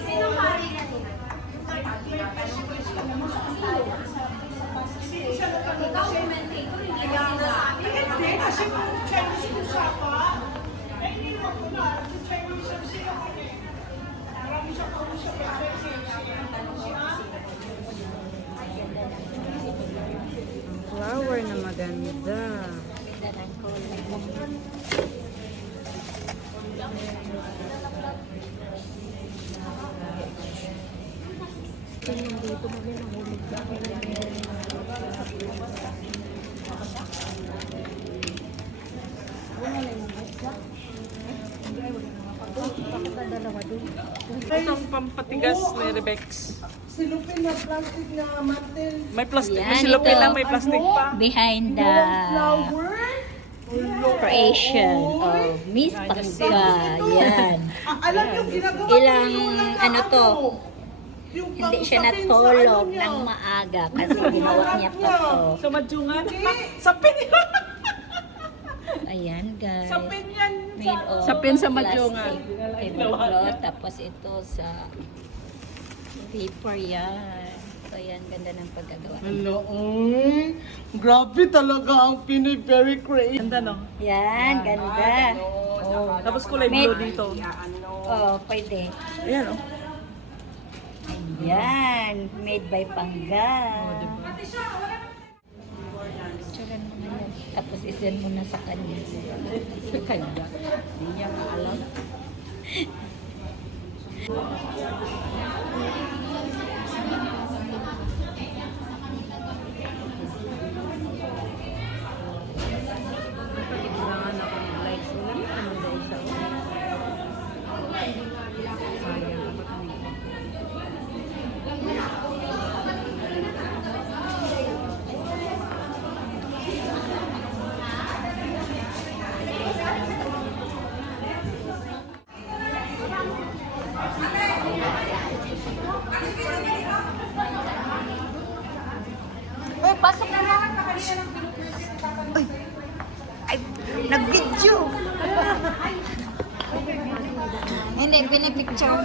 Sinong pari kanina? Ikaw commentator, hindi ka sinasabi. Hindi, kasi kung Chinese usapan, ay hindi naman ko na. Kung Chinese ang sila ko eh. Marami siya kausap ng Chinese. Flower na maganda. Itong pampatigas ni Rebex. Silupin na plastic na mantel. May plastic, may Yan, silupin ito. lang, may plastic pa. Behind the Flower. creation of Miss Pangga. Yan. Alam niyo, ginagawa ko Ilang, yung ano to, yung hindi siya pangsapin sa natulog ano niya. ng maaga kasi ginawa niya pa to. Sa Madjungan. Sapin yan. Ayan guys. Sapin yan. Made of Sapin sa Madjungan. plastic tablecloth. Tapos ito sa paper yan. So yan, ganda ng pagkagawa. Hello, oy. Grabe talaga ang Pinoy, very creative. Ganda no? Yan, ganda. Oh, tapos kulay May- blue dito. Oh, pwede. Ayan oh. Yan, made by Pangga. Picturean mo na yan. Tapos isend mo na sa kanya. Sa kanya. Hindi niya maalam. Uy, pasok na lang. Uy, ay, nag-video. Hindi, pinipicture.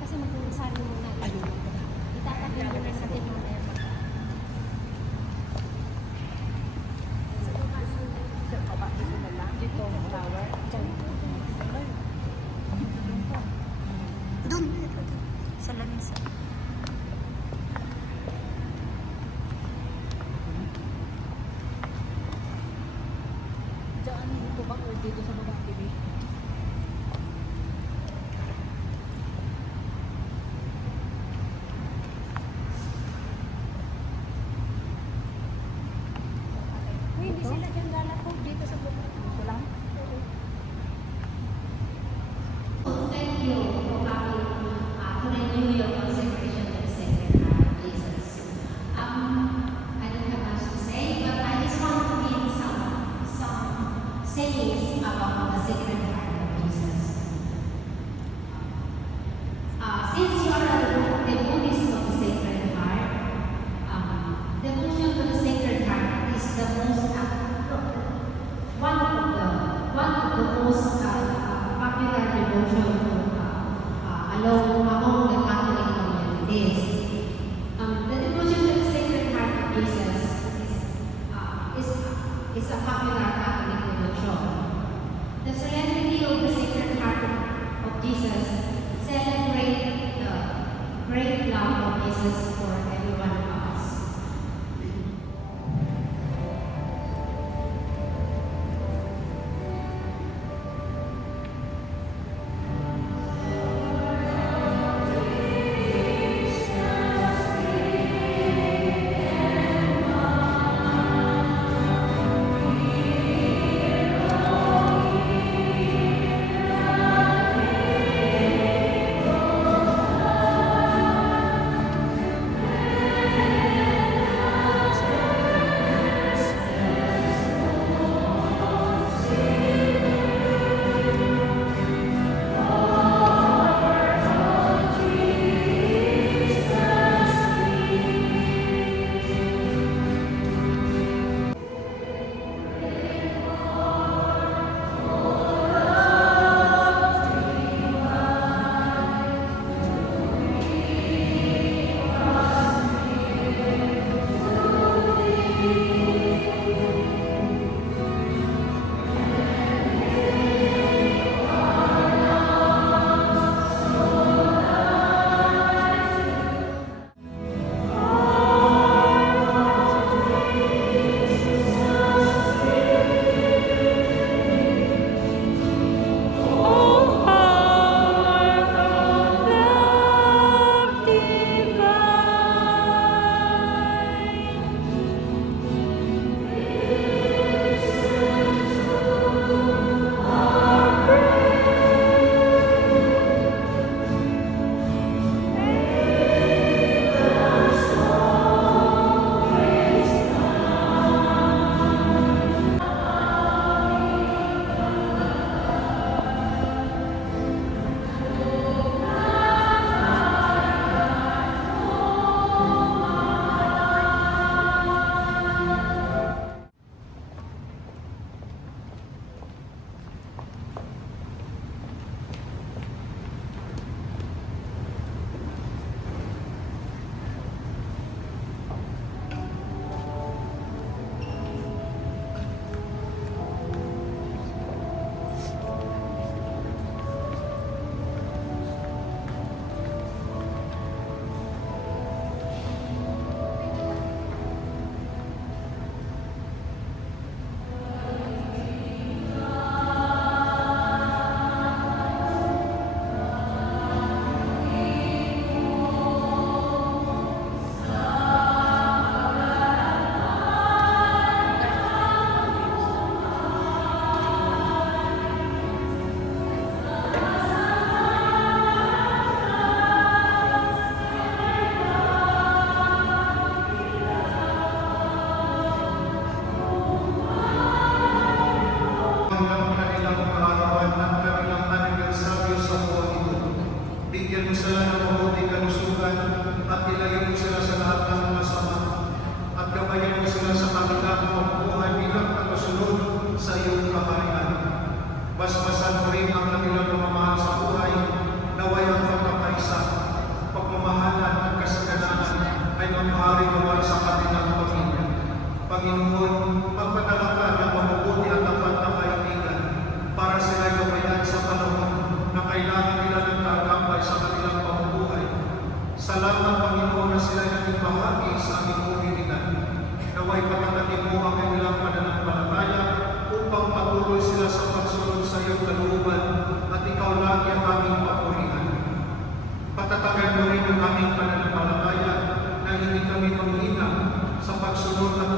Kasi mag-uusari muna. Itatapin muna natin yung meron. Doon. Sa lamisa. Diyan dito ba o dito sa baba, baby? Uy, hindi sila dyan lalakog dito sa baba. Dito lang? Sayings about the Sacred Heart of Jesus. Since you are a devotee of the Sacred Heart, devotion to the Sacred Heart is the most one of the most popular devotion among the Catholic communities. The devotion to the Sacred Heart of Jesus is a popular Catholic devotion. The Solemnity of the Sacred Heart of Jesus celebrate the great love of Jesus for every one of us. Panginoon, magpadala ka ng mabubuti at tapat na kaibigan para sila gabayan sa panahon na kailangan nila ng kagambay sa kanilang pamumuhay. Salamat, Panginoon, na sila naging bahagi sa aming komunidad. Naway patatagin mo ang kanilang pananampalataya upang patuloy sila sa pagsunod sa iyong kalooban at ikaw lagi ang aming papurihan. Patatagan mo rin ang aming pananampalataya na hindi kami manghina sa pagsunod at